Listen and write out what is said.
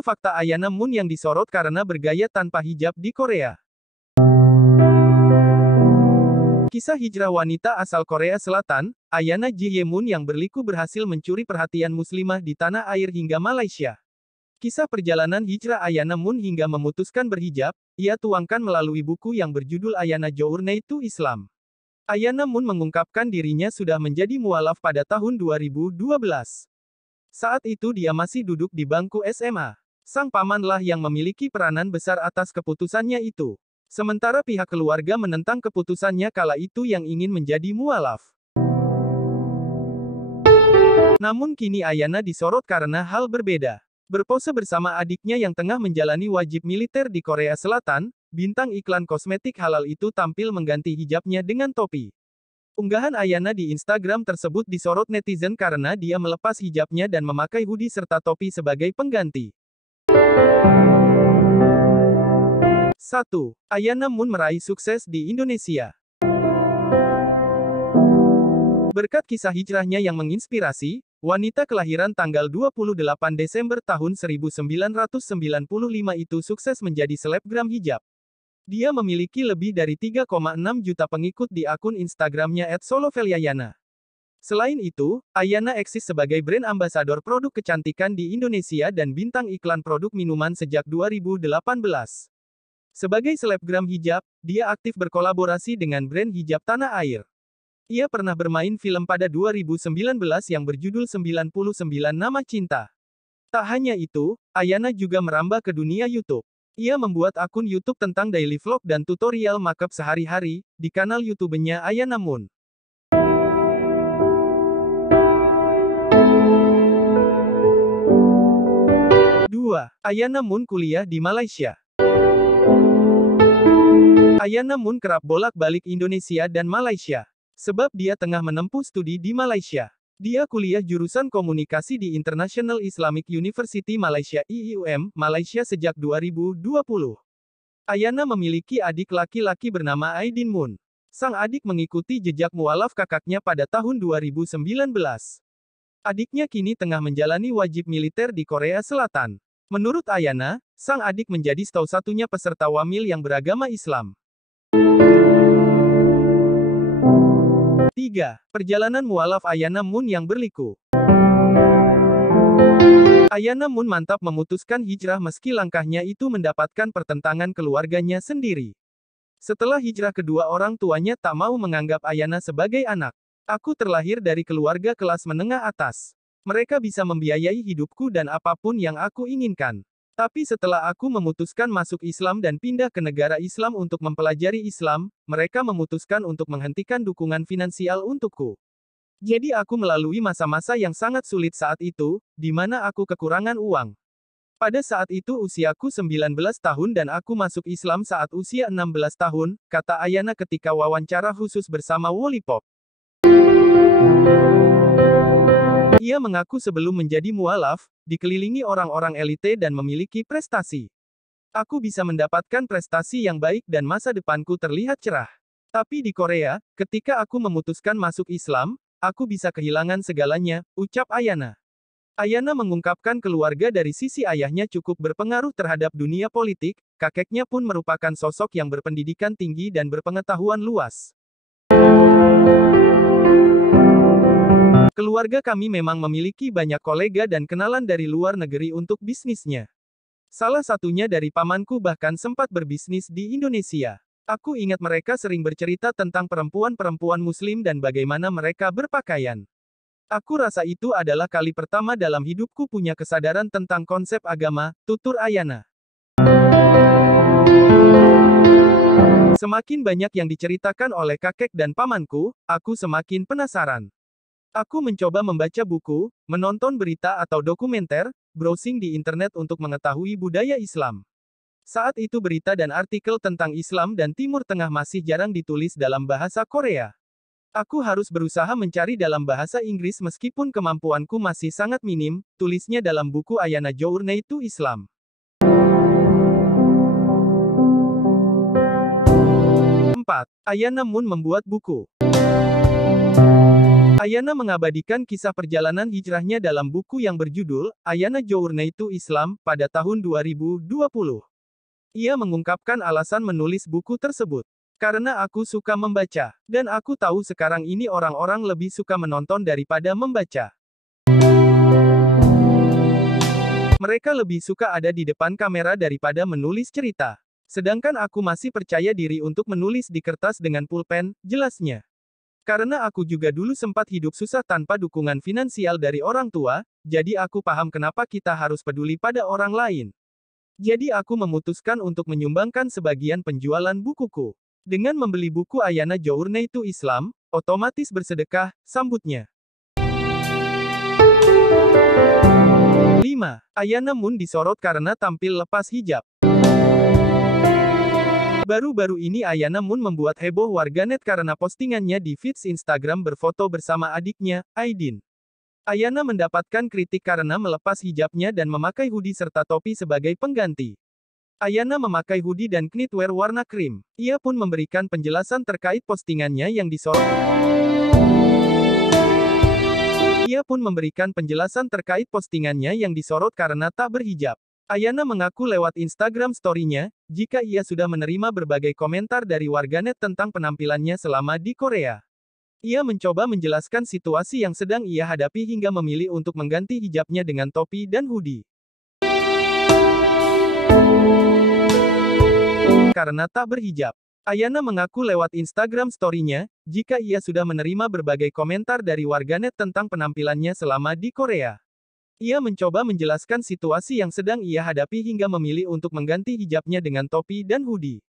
5 fakta Ayana Moon yang disorot karena bergaya tanpa hijab di Korea. Kisah hijrah wanita asal Korea Selatan, Ayana Ji-hye-moon yang berliku berhasil mencuri perhatian muslimah di tanah air hingga Malaysia. Kisah perjalanan hijrah Ayana Moon hingga memutuskan berhijab, ia tuangkan melalui buku yang berjudul Ayana Journey to Islam. Ayana Moon mengungkapkan dirinya sudah menjadi mualaf pada tahun 2012. Saat itu dia masih duduk di bangku SMA. Sang pamanlah yang memiliki peranan besar atas keputusannya itu. Sementara pihak keluarga menentang keputusannya kala itu yang ingin menjadi mualaf. Namun kini Ayana disorot karena hal berbeda. Berpose bersama adiknya yang tengah menjalani wajib militer di Korea Selatan, bintang iklan kosmetik halal itu tampil mengganti hijabnya dengan topi. Unggahan Ayana di Instagram tersebut disorot netizen karena dia melepas hijabnya dan memakai hoodie serta topi sebagai pengganti. 1. Ayana Moon meraih sukses di Indonesia. Berkat kisah hijrahnya yang menginspirasi, wanita kelahiran tanggal 28 Desember tahun 1995 itu sukses menjadi selebgram hijab. Dia memiliki lebih dari 3,6 juta pengikut di akun Instagramnya @solovelyayana. Selain itu, Ayana eksis sebagai brand ambasador produk kecantikan di Indonesia dan bintang iklan produk minuman sejak 2018. Sebagai selebgram hijab, dia aktif berkolaborasi dengan brand hijab tanah air. Ia pernah bermain film pada 2019 yang berjudul 99 Nama Cinta. Tak hanya itu, Ayana juga merambah ke dunia YouTube. Ia membuat akun YouTube tentang daily vlog dan tutorial makeup sehari-hari, di kanal YouTube-nya Ayana Moon. 2. Ayana Moon kuliah di Malaysia. Ayana Moon kerap bolak-balik Indonesia dan Malaysia. Sebab dia tengah menempuh studi di Malaysia. Dia kuliah jurusan komunikasi di International Islamic University Malaysia (IIUM), Malaysia sejak 2020. Ayana memiliki adik laki-laki bernama Aidin Moon. Sang adik mengikuti jejak mualaf kakaknya pada tahun 2019. Adiknya kini tengah menjalani wajib militer di Korea Selatan. Menurut Ayana, sang adik menjadi satu-satunya peserta wamil yang beragama Islam. 3. Perjalanan mualaf Ayana Moon yang berliku. Ayana Moon mantap memutuskan hijrah meski langkahnya itu mendapatkan pertentangan keluarganya sendiri. Setelah hijrah kedua orang tuanya tak mau menganggap Ayana sebagai anak. Aku terlahir dari keluarga kelas menengah atas. Mereka bisa membiayai hidupku dan apapun yang aku inginkan. Tapi setelah aku memutuskan masuk Islam dan pindah ke negara Islam untuk mempelajari Islam, mereka memutuskan untuk menghentikan dukungan finansial untukku. Jadi aku melalui masa-masa yang sangat sulit saat itu, di mana aku kekurangan uang. Pada saat itu usiaku 19 tahun dan aku masuk Islam saat usia 16 tahun, kata Ayana ketika wawancara khusus bersama Wallipop. Ia mengaku sebelum menjadi mualaf, dikelilingi orang-orang elite dan memiliki prestasi. Aku bisa mendapatkan prestasi yang baik dan masa depanku terlihat cerah. Tapi di Korea, ketika aku memutuskan masuk Islam, aku bisa kehilangan segalanya, ucap Ayana. Ayana mengungkapkan keluarga dari sisi ayahnya cukup berpengaruh terhadap dunia politik, kakeknya pun merupakan sosok yang berpendidikan tinggi dan berpengetahuan luas. Keluarga kami memang memiliki banyak kolega dan kenalan dari luar negeri untuk bisnisnya. Salah satunya dari pamanku bahkan sempat berbisnis di Indonesia. Aku ingat mereka sering bercerita tentang perempuan-perempuan Muslim dan bagaimana mereka berpakaian. Aku rasa itu adalah kali pertama dalam hidupku punya kesadaran tentang konsep agama, tutur Ayana. Semakin banyak yang diceritakan oleh kakek dan pamanku, aku semakin penasaran. Aku mencoba membaca buku, menonton berita atau dokumenter, browsing di internet untuk mengetahui budaya Islam. Saat itu berita dan artikel tentang Islam dan Timur Tengah masih jarang ditulis dalam bahasa Korea. Aku harus berusaha mencari dalam bahasa Inggris meskipun kemampuanku masih sangat minim, tulisnya dalam buku Ayana Journey to Islam. 4. Ayana Moon membuat buku. Ayana mengabadikan kisah perjalanan hijrahnya dalam buku yang berjudul Ayana Journey to Islam pada tahun 2020. Ia mengungkapkan alasan menulis buku tersebut. Karena aku suka membaca, dan aku tahu sekarang ini orang-orang lebih suka menonton daripada membaca. Mereka lebih suka ada di depan kamera daripada menulis cerita. Sedangkan aku masih percaya diri untuk menulis di kertas dengan pulpen, jelasnya. Karena aku juga dulu sempat hidup susah tanpa dukungan finansial dari orang tua, jadi aku paham kenapa kita harus peduli pada orang lain. Jadi aku memutuskan untuk menyumbangkan sebagian penjualan bukuku. Dengan membeli buku Ayana Journey to Islam, otomatis bersedekah, sambutnya. 5. Ayana Moon disorot karena tampil lepas hijab. Baru-baru ini Ayana Moon membuat heboh warganet karena postingannya di feeds Instagram berfoto bersama adiknya, Aidin. Ayana mendapatkan kritik karena melepas hijabnya dan memakai hoodie serta topi sebagai pengganti. Ayana memakai hoodie dan knitwear warna krim. Ia pun memberikan penjelasan terkait postingannya yang disorot. Karena tak berhijab. Ayana mengaku lewat Instagram story-nya, jika ia sudah menerima berbagai komentar dari warganet tentang penampilannya selama di Korea. Ia mencoba menjelaskan situasi yang sedang ia hadapi hingga memilih untuk mengganti hijabnya dengan topi dan hoodie. Karena tak berhijab. Ayana mengaku lewat Instagram story-nya, jika ia sudah menerima berbagai komentar dari warganet tentang penampilannya selama di Korea. Ia mencoba menjelaskan situasi yang sedang ia hadapi hingga memilih untuk mengganti hijabnya dengan topi dan hoodie.